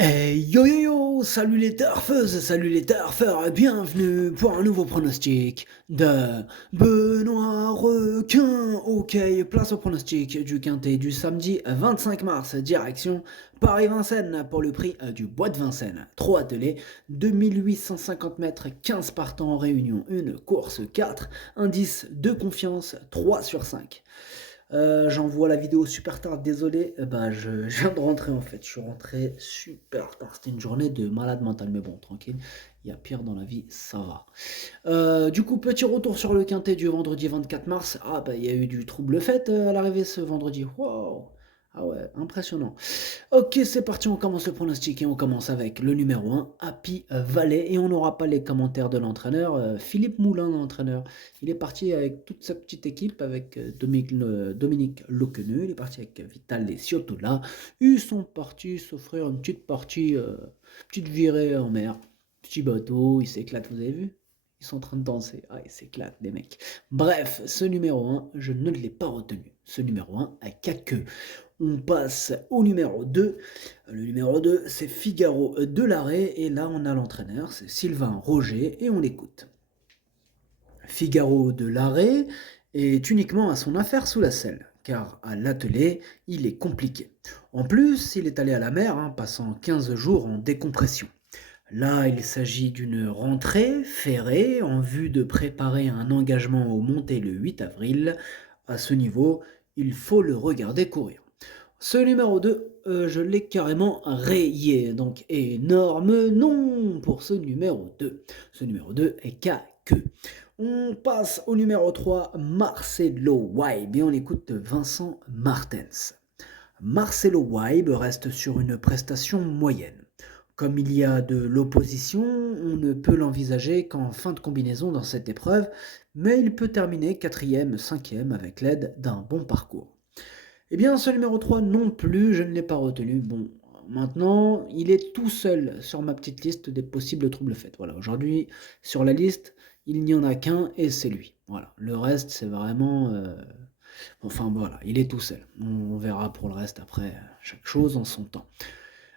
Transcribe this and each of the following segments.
Hey yo yo yo, salut les turfeuses, salut les turfeurs, et bienvenue pour un nouveau pronostic de Benoît Requin. Ok, place au pronostic du quintet du samedi 25 mars, direction Paris-Vincennes pour le prix du Bois de Vincennes. 3 attelés, 2850 mètres, 15 partants en réunion, une course 4, indice de confiance 3 sur 5. J'envoie la vidéo super tard, désolé, je viens de rentrer en fait, je suis rentré super tard, c'était une journée de malade mental, mais bon, tranquille, il y a pire dans la vie, ça va. Du coup, petit retour sur le quintet du vendredi 24 mars, il y a eu du trouble fête à l'arrivée ce vendredi, wow, ah ouais, impressionnant. Ok, c'est parti, on commence le pronostic et on commence avec le numéro 1, Happy Valley. Et on n'aura pas les commentaires de l'entraîneur, Philippe Moulin, l'entraîneur. Il est parti avec toute sa petite équipe, avec Dominique Lequeneux. Il est parti avec Vital et Ciotola. Ils sont partis s'offrir une petite partie, petite virée en mer. Petit bateau, ils s'éclatent, vous avez vu? Ils sont en train de danser. Ah, ils s'éclatent, les mecs. Bref, ce numéro 1, je ne l'ai pas retenu. Ce numéro 1 a 4 queues. On passe au numéro 2. Le numéro 2, c'est Figaro de l'Arrêt. Et là, on a l'entraîneur, c'est Sylvain Roger. Et on l'écoute. Figaro de l'Arrêt est uniquement à son affaire sous la selle, car à l'atelier, il est compliqué. En plus, il est allé à la mer, passant 15 jours en décompression. Là, il s'agit d'une rentrée ferrée en vue de préparer un engagement au Monté le 8 avril. À ce niveau, il faut le regarder courir. Ce numéro 2, je l'ai carrément rayé, donc énorme non pour ce numéro 2. Ce numéro 2 est qu'à queue. On passe au numéro 3, Marcelo Waib, et on écoute Vincent Martens. Marcelo Waib reste sur une prestation moyenne. Comme il y a de l'opposition, on ne peut l'envisager qu'en fin de combinaison dans cette épreuve, mais il peut terminer 4e, 5e avec l'aide d'un bon parcours. Eh bien, ce numéro 3 non plus, je ne l'ai pas retenu. Bon, maintenant, il est tout seul sur ma petite liste des possibles troubles faits. Voilà, aujourd'hui, sur la liste, il n'y en a qu'un et c'est lui. Voilà, le reste, c'est vraiment... Enfin, voilà, il est tout seul. On verra pour le reste après, chaque chose en son temps.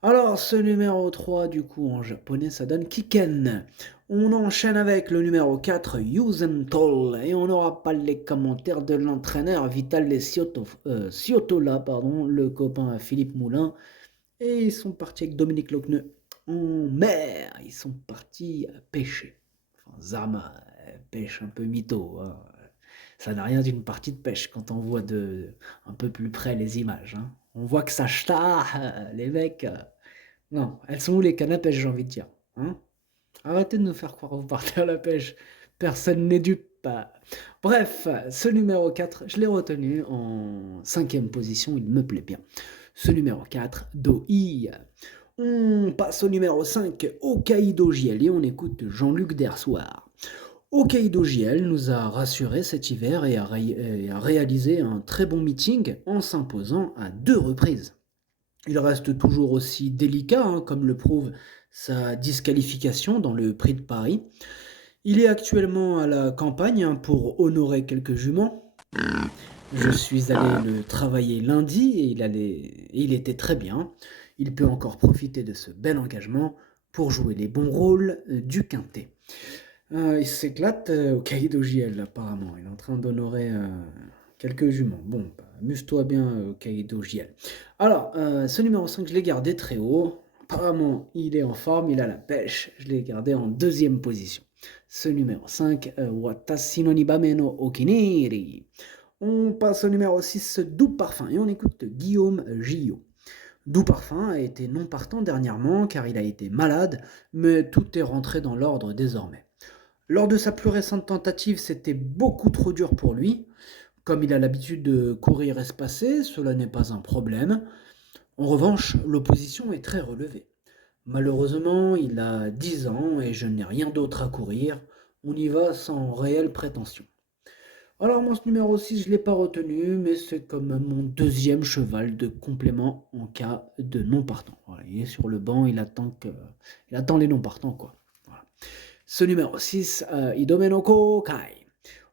Alors, ce numéro 3, du coup, en japonais, ça donne Kiken. On enchaîne avec le numéro 4, Yuzental, et on n'aura pas les commentaires de l'entraîneur Vital Ciotola, le copain à Philippe Moulin. Et ils sont partis avec Dominique Locneux en mer. Ils sont partis pêcher. Enfin, Zama pêche un peu mytho, hein. Ça n'a rien d'une partie de pêche quand on voit un peu plus près les images, hein. On voit que ça ch'ta, les mecs. Non, elles sont où les cannes à pêche, j'ai envie de dire, hein? Arrêtez de nous faire croire que vous partez à la pêche. Personne n'est dupe. Bref, ce numéro 4, je l'ai retenu en 5e position, il me plaît bien. Ce numéro 4, Doi. On passe au numéro 5, Hokkaido JL, et on écoute Jean-Luc Dersoir. Hokkaido JL nous a rassurés cet hiver et a réalisé un très bon meeting en s'imposant à 2 reprises. Il reste toujours aussi délicat, comme le prouve sa disqualification dans le Prix de Paris. Il est actuellement à la campagne, pour honorer quelques juments. Je suis allé le travailler lundi et il était très bien. Il peut encore profiter de ce bel engagement pour jouer les bons rôles du quintet. Il s'éclate au Kaido JL apparemment. Il est en train d'honorer quelques juments. Bon, amuse-toi bien au Kaido JL. Alors, ce numéro 5, je l'ai gardé très haut. Apparemment, il est en forme, il a la pêche. Je l'ai gardé en 2e position. Ce numéro 5, Watashi no Nibame no Okiniri. On passe au numéro 6, Doux Parfum, et on écoute Guillaume Gillot. Doux Parfum a été non partant dernièrement car il a été malade, mais tout est rentré dans l'ordre désormais. Lors de sa plus récente tentative, c'était beaucoup trop dur pour lui. Comme il a l'habitude de courir espacé, cela n'est pas un problème. En revanche, l'opposition est très relevée. Malheureusement, il a 10 ans et je n'ai rien d'autre à courir. On y va sans réelle prétention. Alors moi, ce numéro 6, je ne l'ai pas retenu, mais c'est comme mon 2e cheval de complément en cas de non-partant. Voilà, il est sur le banc, il attend les non-partants, quoi. Voilà. Ce numéro 6, Idomeno Kokai.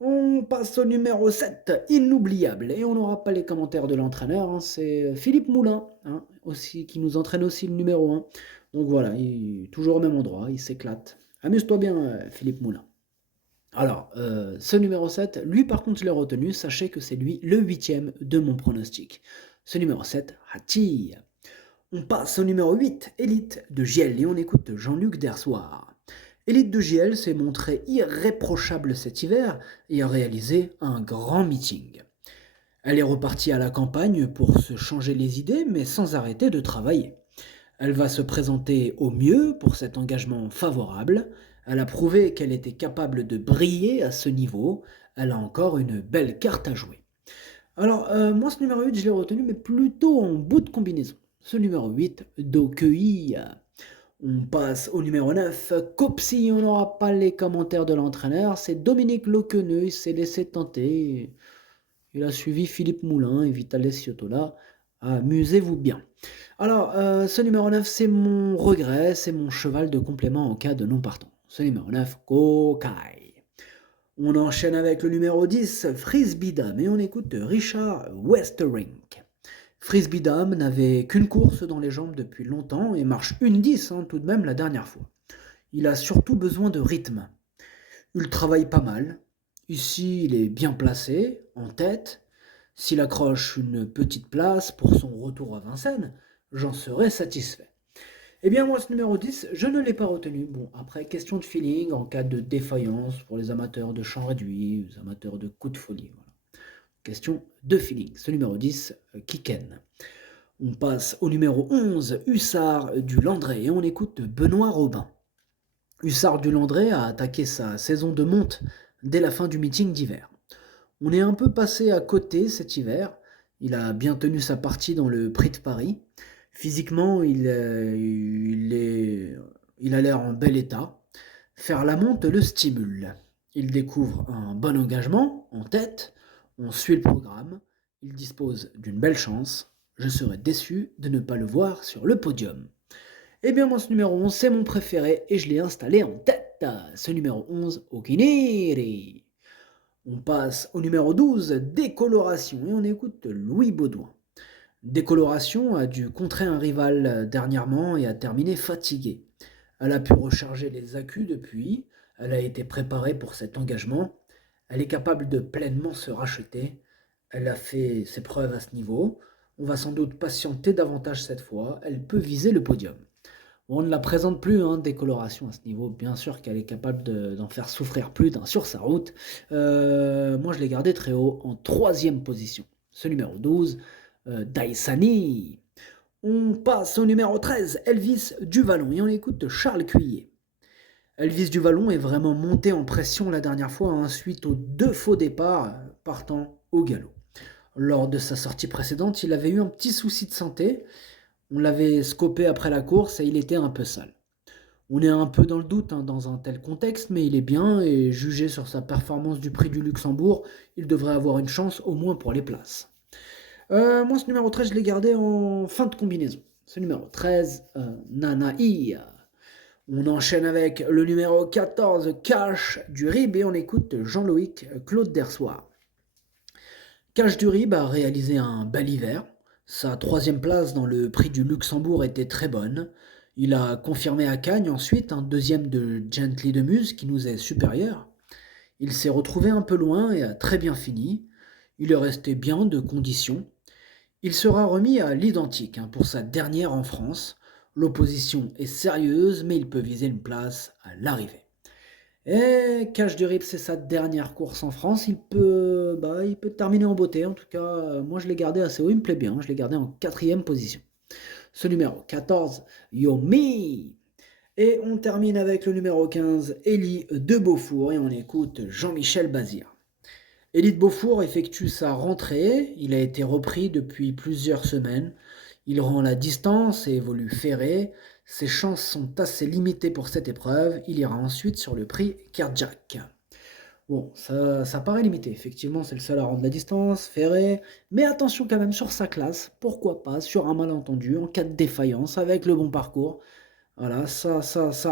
On passe au numéro 7, inoubliable. Et on n'aura pas les commentaires de l'entraîneur, hein, c'est Philippe Moulin, hein, aussi, qui nous entraîne aussi le numéro 1. Donc voilà, il est toujours au même endroit, il s'éclate. Amuse-toi bien, Philippe Moulin. Alors, ce numéro 7, lui par contre je l'ai retenu, sachez que c'est lui le huitième de mon pronostic. Ce numéro 7, Hachi. On passe au numéro 8, Élite de Giel, et on écoute Jean-Luc Dersoir. Élite de GL s'est montrée irréprochable cet hiver et a réalisé un grand meeting. Elle est repartie à la campagne pour se changer les idées, mais sans arrêter de travailler. Elle va se présenter au mieux pour cet engagement favorable. Elle a prouvé qu'elle était capable de briller à ce niveau. Elle a encore une belle carte à jouer. Alors, moi, ce numéro 8, je l'ai retenu, mais plutôt en bout de combinaison. Ce numéro 8, Dokuyi. On passe au numéro 9, Copsy, on n'aura pas les commentaires de l'entraîneur, c'est Dominique Loqueneux, il s'est laissé tenter, il a suivi Philippe Moulin et Vitale Ciotola, amusez-vous bien. Alors, ce numéro 9, c'est mon regret, c'est mon cheval de complément en cas de non partant. Ce numéro 9, Kokai. On enchaîne avec le numéro 10, Frisbee Dame, et on écoute Richard Westerink. Frisbee Dame n'avait qu'une course dans les jambes depuis longtemps et marche une 10 tout de même la dernière fois. Il a surtout besoin de rythme. Il travaille pas mal. Ici, il est bien placé, en tête. S'il accroche une petite place pour son retour à Vincennes, j'en serais satisfait. Eh bien, moi, ce numéro 10, je ne l'ai pas retenu. Bon, après, question de feeling, en cas de défaillance pour les amateurs de champ réduit, les amateurs de coups de folie. Voilà. Question de feeling. Ce numéro 10, Kiken. On passe au numéro 11, Hussard du Landré, et on écoute Benoît Robin. Hussard du Landré a attaqué sa saison de monte dès la fin du meeting d'hiver. On est un peu passé à côté cet hiver. Il a bien tenu sa partie dans le Prix de Paris. Physiquement, il a l'air en bel état. Faire la monte le stimule. Il découvre un bon engagement en tête. On suit le programme. Il dispose d'une belle chance. Je serais déçu de ne pas le voir sur le podium. Eh bien, moi, ce numéro 11, c'est mon préféré et je l'ai installé en tête. Ce numéro 11, Okiniri. On passe au numéro 12, Décoloration, et on écoute Louis Baudouin. Décoloration a dû contrer un rival dernièrement et a terminé fatiguée. Elle a pu recharger les accus depuis, elle a été préparée pour cet engagement, elle est capable de pleinement se racheter, elle a fait ses preuves à ce niveau, on va sans doute patienter davantage cette fois, elle peut viser le podium. On ne la présente plus, Décoloration à ce niveau. Bien sûr qu'elle est capable d'en faire souffrir plus d'un sur sa route. Moi, je l'ai gardé très haut, en troisième position. Ce numéro 12, Daisani. On passe au numéro 13, Elvis Duvallon. Et on écoute Charles Cuillet. Elvis Duvallon est vraiment monté en pression la dernière fois, suite aux 2 faux départs partant au galop. Lors de sa sortie précédente, il avait eu un petit souci de santé. On l'avait scopé après la course et il était un peu sale. On est un peu dans le doute dans un tel contexte, mais il est bien et jugé sur sa performance du prix du Luxembourg, il devrait avoir une chance au moins pour les places. Moi, ce numéro 13, je l'ai gardé en fin de combinaison. Ce numéro 13, Nanaï. On enchaîne avec le numéro 14, Cash du Rib, et on écoute Jean-Loïc Claude Dersoir. Cash du Rib a réalisé un bel hiver. Sa 3e place dans le prix du Luxembourg était très bonne. Il a confirmé à Cagnes ensuite un 2e de Gently de Muse qui nous est supérieur. Il s'est retrouvé un peu loin et a très bien fini. Il est resté bien de condition. Il sera remis à l'identique pour sa dernière en France. L'opposition est sérieuse, mais il peut viser une place à l'arrivée. Et Cash du Rip, c'est sa dernière course en France. Il peut terminer en beauté. En tout cas, moi je l'ai gardé assez haut. Il me plaît bien. Je l'ai gardé en 4e position. Ce numéro 14, Yomi. Et on termine avec le numéro 15, Élie de Beaufour. Et on écoute Jean-Michel Bazir. Élie de Beaufour effectue sa rentrée. Il a été repris depuis plusieurs semaines. Il rend la distance et évolue ferré. Ses chances sont assez limitées pour cette épreuve. Il ira ensuite sur le prix Kerjak. Bon, ça paraît limité. Effectivement, c'est le seul à rendre la distance, ferré. Mais attention quand même sur sa classe. Pourquoi pas sur un malentendu, en cas de défaillance, avec le bon parcours. Voilà, ça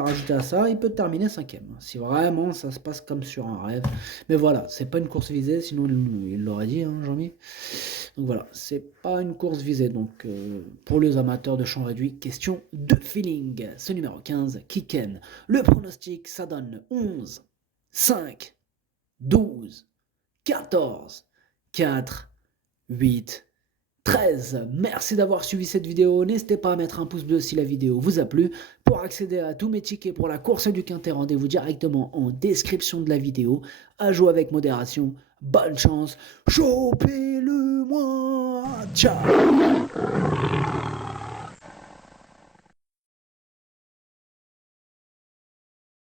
rajouté à ça, il peut terminer cinquième. Si vraiment ça se passe comme sur un rêve. Mais voilà, c'est pas une course visée, sinon il l'aurait dit, hein, Jean-Mi. Donc voilà, c'est pas une course visée. Donc pour les amateurs de champ réduit, question de feeling. Ce numéro 15, Kiken. Le pronostic, ça donne 11, 5, 12, 14, 4, 8, 13. Merci d'avoir suivi cette vidéo. N'hésitez pas à mettre un pouce bleu si la vidéo vous a plu. Pour accéder à tous mes tickets pour la course du Quintet, rendez-vous directement en description de la vidéo. À jouer avec modération. Bonne chance. Chopez-le moi. Ciao.